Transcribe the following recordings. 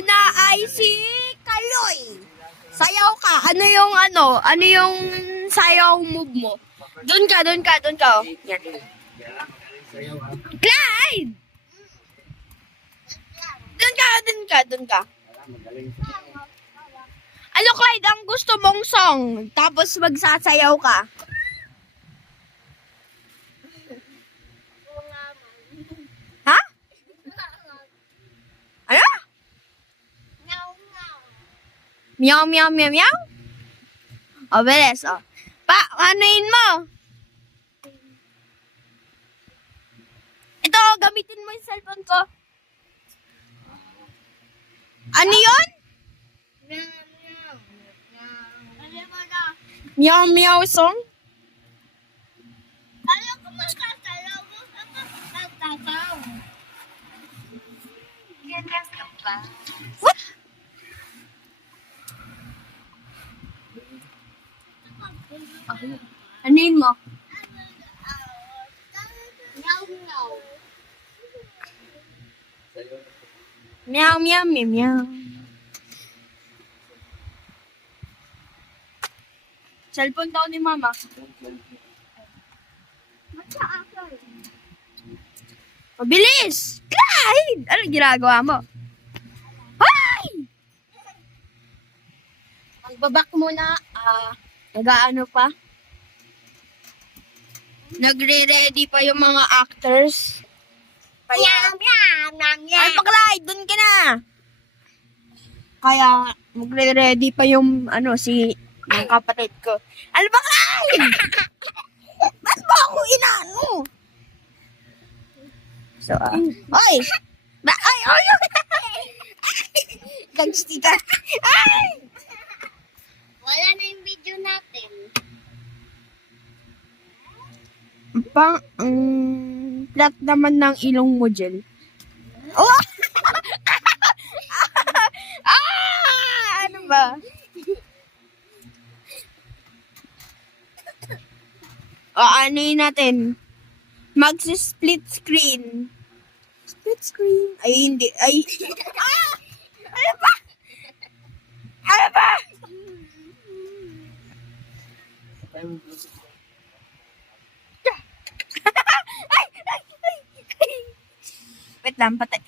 una ay si Kaloy. Sayaw ka. Ano yung sayaw move mo? Doon ka. Oh. Yan. Clyde! Doon ka. Ano, Clyde, ang gusto mong song? Tapos magsasayaw ka. Ha? Ano? Meow, meow, meow, meow? O, beres, o. Anuin mo? Ito, gamitin mo yung cellphone ko. Ano yun? Meow, meow song? What? Anuin mo? Meow, meow, meow, meow. Cellphone daw ni Mama. Mabilis! Clyde! Ano ginagawa mo? Hoy! Magbabak muna. Nag-aano pa? Nagre-ready pa yung mga actors. Kaya, ay, Clyde, dun ka na! Kaya, magre-ready pa yung, yung kapatid ko. Ano ba, Clyde? Ba't ba ako inaano? So, oy! Oy! Gagstika! Ay! Wala na yung video natin. Flat naman ng ilong mo, Jel. Oh! Ano ba? Ano'y natin? Magsi-split screen. Split screen? Ay, hindi. Ay. Ano ba? Ano ba? Wait lang, patay.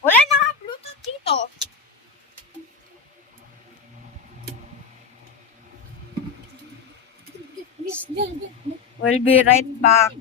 Wala na nga Bluetooth dito. We'll be right back.